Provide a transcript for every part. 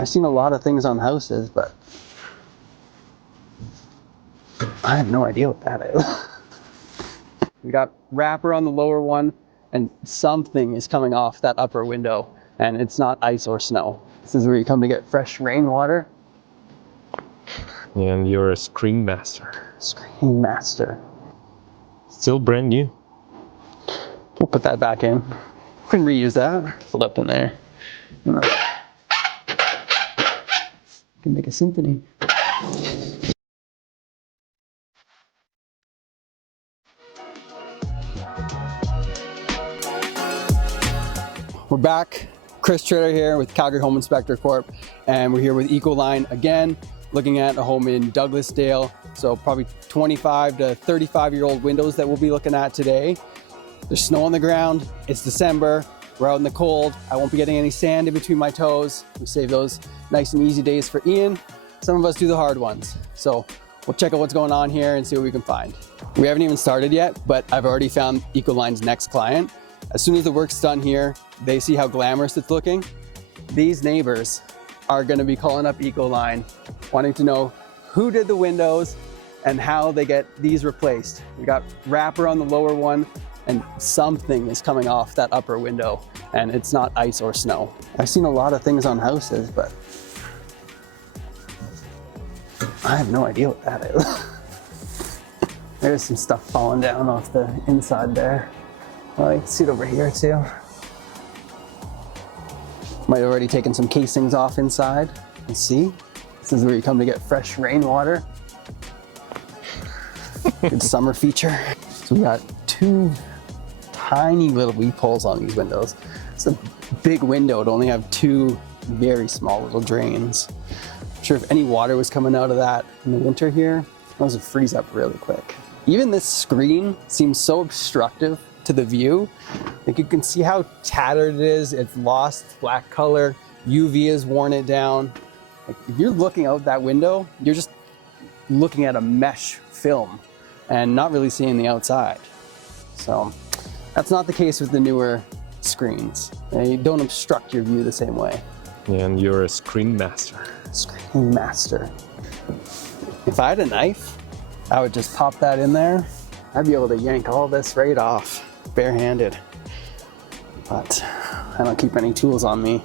I've seen a lot of things on houses, but I have no idea what that is. We got wrapper on the lower one, and something is coming off that upper window, and it's not ice or snow. This is where you come to get fresh rainwater. And you're a screen master. Screen master. Still brand new. We'll put that back in. We can reuse that. Fill up in there. Can make a symphony. We're back. Chris Trader here with Calgary Home Inspector Corp, and we're here with Ecoline again, looking at a home in Douglasdale. So probably 25 to 35-year-old windows that we'll be looking at today. There's snow on the ground. It's December. We're out in the cold. I won't be getting any sand in between my toes. We save those nice and easy days for Ian. Some of us do the hard ones. So we'll check out what's going on here and see what we can find. We haven't even started yet, but I've already found Ecoline's next client. As soon as the work's done here, they see how glamorous it's looking. These neighbors are gonna be calling up Ecoline, wanting to know who did the windows and how they get these replaced. We got wrapper on the lower one, and something is coming off that upper window, and it's not ice or snow. I've seen a lot of things on houses, but I have no idea what that is. There's some stuff falling down off the inside there. Well, you can see it over here too. Might have already taken some casings off inside. You see, this is where you come to get fresh rainwater. Good summer feature. So we got two tiny little weepholes on these windows. It's a big window to only have two very small little drains. I'm sure if any water was coming out of that in the winter here, those would freeze up really quick. Even this screen seems so obstructive to the view. Like, you can see how tattered it is. It's lost black color. UV has worn it down. Like, if you're looking out that window, you're just looking at a mesh film and not really seeing the outside. So that's not the case with the newer screens. They don't obstruct your view the same way. And you're a screen master. Screen master. If I had a knife, I would just pop that in there. I'd be able to yank all this right off, barehanded. But I don't keep any tools on me.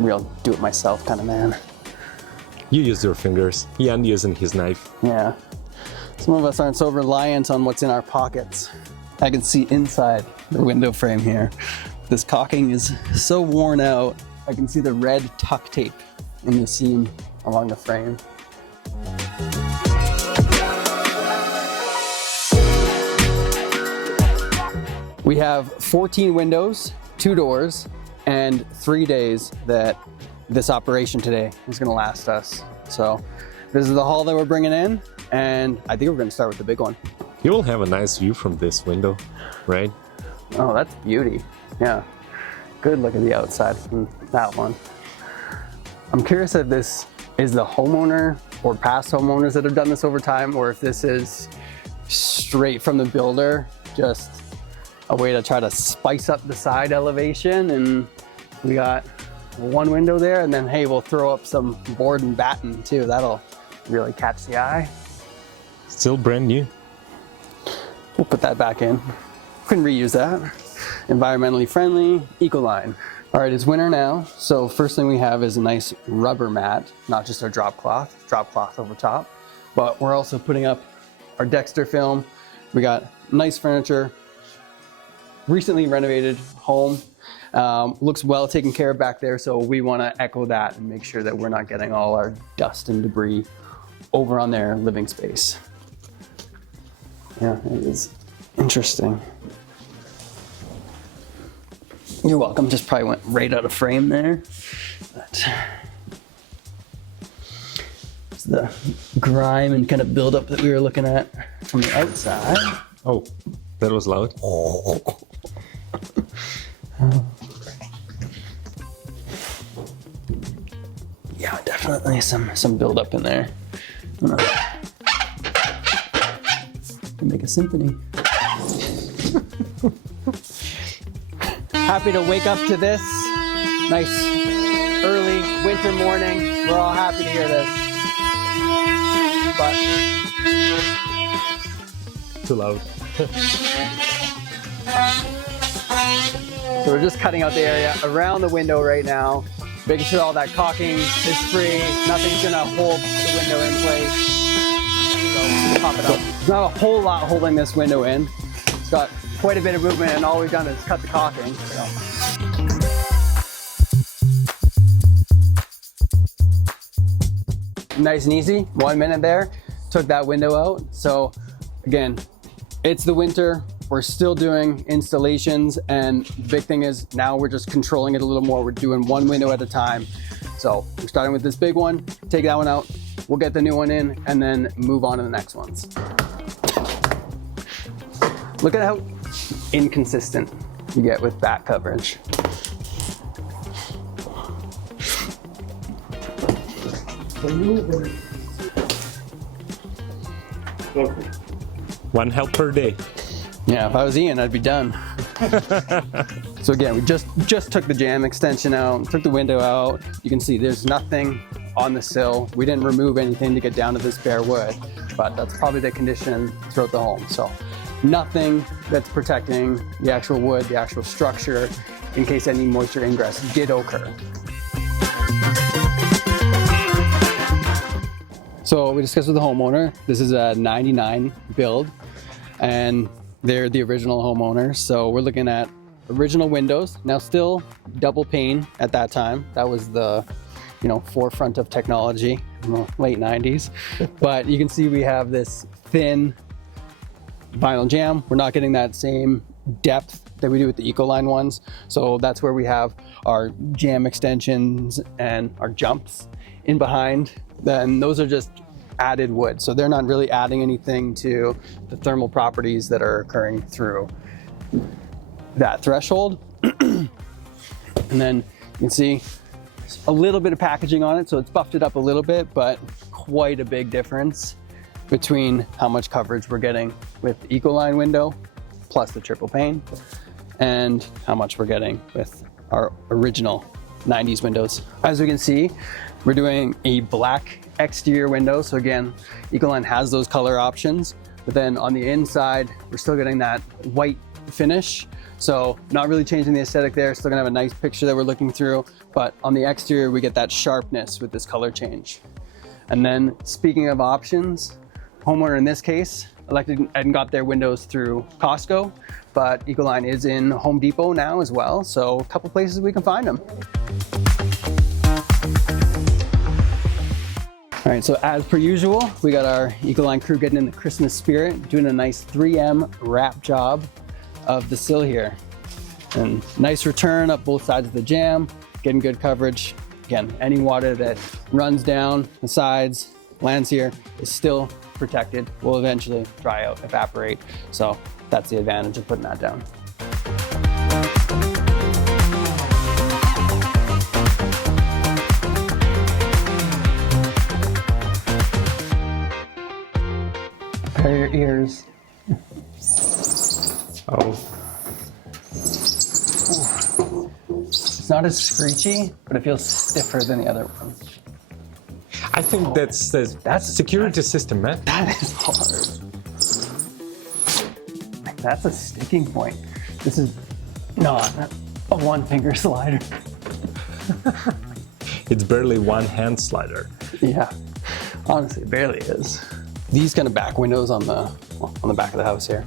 Real do-it-myself kind of man. You use your fingers. Ian using his knife. Yeah. Some of us aren't so reliant on what's in our pockets. I can see inside the window frame here. This caulking is so worn out. I can see the red tuck tape in the seam along the frame. We have 14 windows, 2 doors, and 3 days that this operation today is gonna last us. So this is the haul that we're bringing in, and I think we're gonna start with the big one. You will have a nice view from this window, right? Oh, that's beauty. Yeah, good look at the outside from that one. I'm curious if this is the homeowner or past homeowners that have done this over time, or if this is straight from the builder, just a way to try to spice up the side elevation. And we got one window there, and then hey, we'll throw up some board and batten too. That'll really catch the eye. Still brand new. We'll put that back in. We can reuse that. Environmentally friendly, Ecoline. All right, it's winter now, so first thing we have is a nice rubber mat, not just our drop cloth over top, but we're also putting up our Dexter film. We got nice furniture, recently renovated home. Looks well taken care of back there, so we want to echo that and make sure that we're not getting all our dust and debris over on their living space. Yeah, it is interesting. You're welcome. Just probably went right out of frame there. But it's the grime and kind of buildup that we were looking at from the outside. Oh, that was loud. Yeah, definitely some buildup in there. Can make a symphony. Happy to wake up to this nice early winter morning. We're all happy to hear this. But Too loud. so we're just cutting out the area around the window right now, making sure all that caulking is free. Nothing's gonna hold the window in place. So pop it up. There's not a whole lot holding this window in. It's got quite a bit of movement, and all we've done is cut the caulking. So. Nice and easy, 1 minute there, took that window out. So again, it's the winter, we're still doing installations, and the big thing is now we're just controlling it a little more. We're doing one window at a time. So we're starting with this big one, take that one out, we'll get the new one in, and then move on to the next ones. Look at how inconsistent you get with back coverage. One help per day. Yeah, if I was Ian, I'd be done. So again, we just took the jamb extension out, took the window out. You can see there's nothing on the sill. We didn't remove anything to get down to this bare wood, but that's probably the condition throughout the home. So nothing that's protecting the actual wood, the actual structure, in case any moisture ingress did occur. So we discussed with the homeowner, this is a 99 build, and they're the original homeowners. So we're looking at original windows, now still double pane at that time. That was the, forefront of technology in the late 90s. But you can see we have this thin vinyl jamb. We're not getting that same depth that we do with the Ecoline ones. So that's where we have our jamb extensions and our jumps in behind. Then those are just added wood. So they're not really adding anything to the thermal properties that are occurring through that threshold. And then you can see a little bit of packaging on it. So it's buffed it up a little bit, but quite a big difference between how much coverage we're getting with the Ecoline window plus the triple pane and how much we're getting with our original 90s windows. As we can see, we're doing a black exterior window. So again, Ecoline has those color options, but then on the inside, we're still getting that white finish. So not really changing the aesthetic there, still gonna have a nice picture that we're looking through, but on the exterior, we get that sharpness with this color change. And then speaking of options, homeowner in this case elected and got their windows through Costco, but Ecoline is in Home Depot now as well. So a couple places we can find them. All right, so as per usual, we got our Ecoline crew getting in the Christmas spirit, doing a nice 3M wrap job of the sill here. And nice return up both sides of the jamb, getting good coverage. Again, any water that runs down the sides, lands here, is still protected, will eventually dry out, evaporate. So that's the advantage of putting that down. Prepare your ears. Oh, It's not as screechy, but it feels stiffer than the other one. I think that's the security system, man. That is hard. That's a sticking point. This is not a one finger slider. It's barely one hand slider. Yeah, honestly, it barely is. These kind of back windows on the back of the house here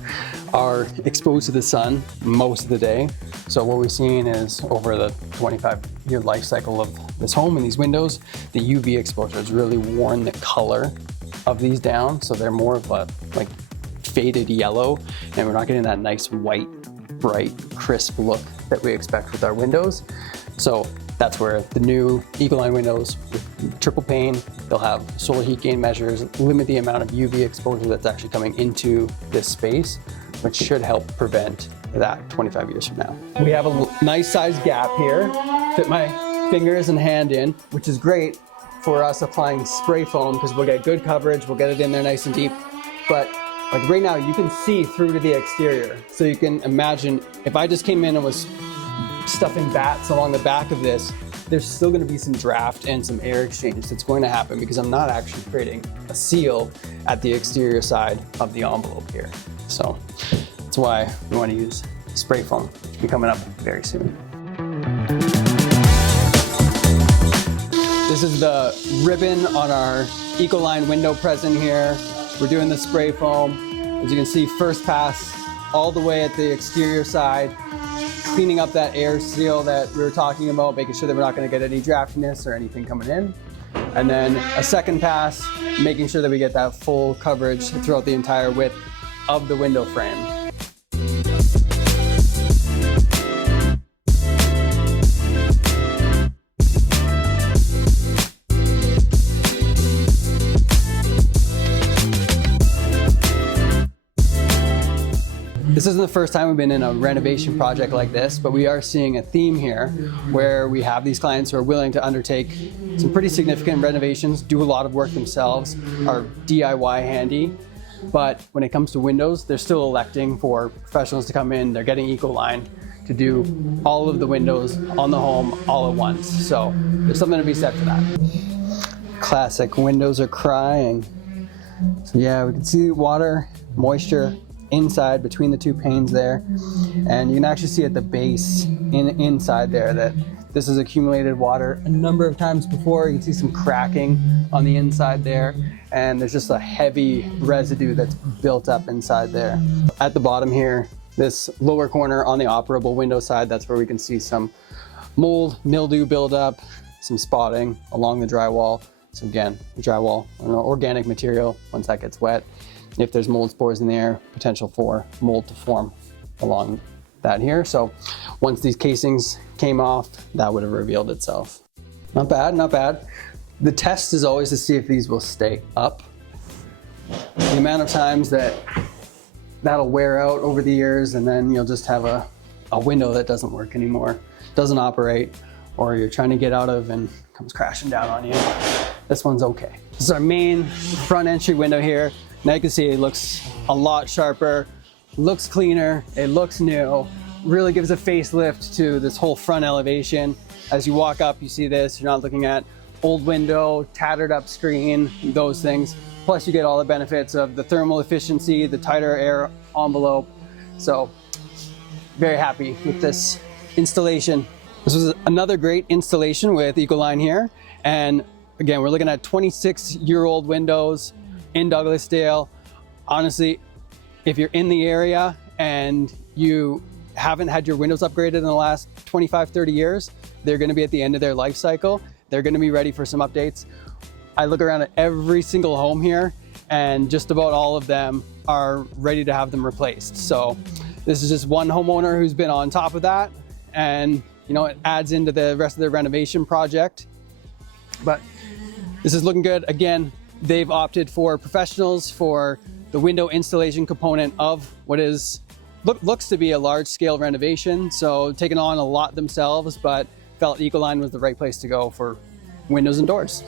are exposed to the sun most of the day. So what we're seeing is over the 25-year life cycle of this home and these windows, the UV exposure has really worn the color of these down. So they're more of a like faded yellow, and we're not getting that nice white, bright, crisp look that we expect with our windows. So that's where the new Ecoline windows with triple pane, they'll have solar heat gain measures, limit the amount of UV exposure that's actually coming into this space, which should help prevent that 25 years from now. We have a nice sized gap here, fit my fingers and hand in, which is great for us applying spray foam because we'll get good coverage, we'll get it in there nice and deep. But like right now, you can see through to the exterior. So you can imagine if I just came in and was stuffing bats along the back of this, there's still going to be some draft and some air exchange that's going to happen because I'm not actually creating a seal at the exterior side of the envelope here. So that's why we want to use spray foam, which will be coming up very soon. This is the ribbon on our Ecoline window present here. We're doing the spray foam. As you can see, first pass all the way at the exterior side, cleaning up that air seal that we were talking about, making sure that we're not going to get any draftiness or anything coming in. And then a second pass, making sure that we get that full coverage throughout the entire width of the window frame. This isn't the first time we've been in a renovation project like this, but we are seeing a theme here where we have these clients who are willing to undertake some pretty significant renovations, do a lot of work themselves, are DIY handy. But when it comes to windows, they're still electing for professionals to come in. They're getting Ecoline to do all of the windows on the home all at once. So there's something to be said for that. Classic, windows are crying. So yeah, we can see water, moisture inside between the two panes there, and you can actually see at the base inside there that this has accumulated water a number of times before. You can see some cracking on the inside there, and there's just a heavy residue that's built up inside there. At the bottom here, this lower corner on the operable window side, that's where we can see some mold, mildew buildup, some spotting along the drywall. So again, drywall, organic material, once that gets wet, if there's mold spores in the air, potential for mold to form along that here. So once these casings came off, that would have revealed itself. Not bad, not bad. The test is always to see if these will stay up. The amount of times that'll wear out over the years, and then you'll just have a window that doesn't work anymore, doesn't operate, or you're trying to get out of and comes crashing down on you. This one's okay. This is our main front entry window here. Now you can see it looks a lot sharper, looks cleaner, it looks new, really gives a facelift to this whole front elevation. As you walk up, you see this, you're not looking at old window, tattered up screen, those things. Plus you get all the benefits of the thermal efficiency, the tighter air envelope. So very happy with this installation. This was another great installation with Ecoline here. And again, we're looking at 26-year-old windows in Douglasdale. Honestly, if you're in the area and you haven't had your windows upgraded in the last 25, 30 years, they're gonna be at the end of their life cycle. They're gonna be ready for some updates. I look around at every single home here and just about all of them are ready to have them replaced. So this is just one homeowner who's been on top of that, and it adds into the rest of the renovation project. But this is looking good. Again, they've opted for professionals for the window installation component of what looks to be a large-scale renovation. So taking on a lot themselves, but felt Ecoline was the right place to go for windows and doors.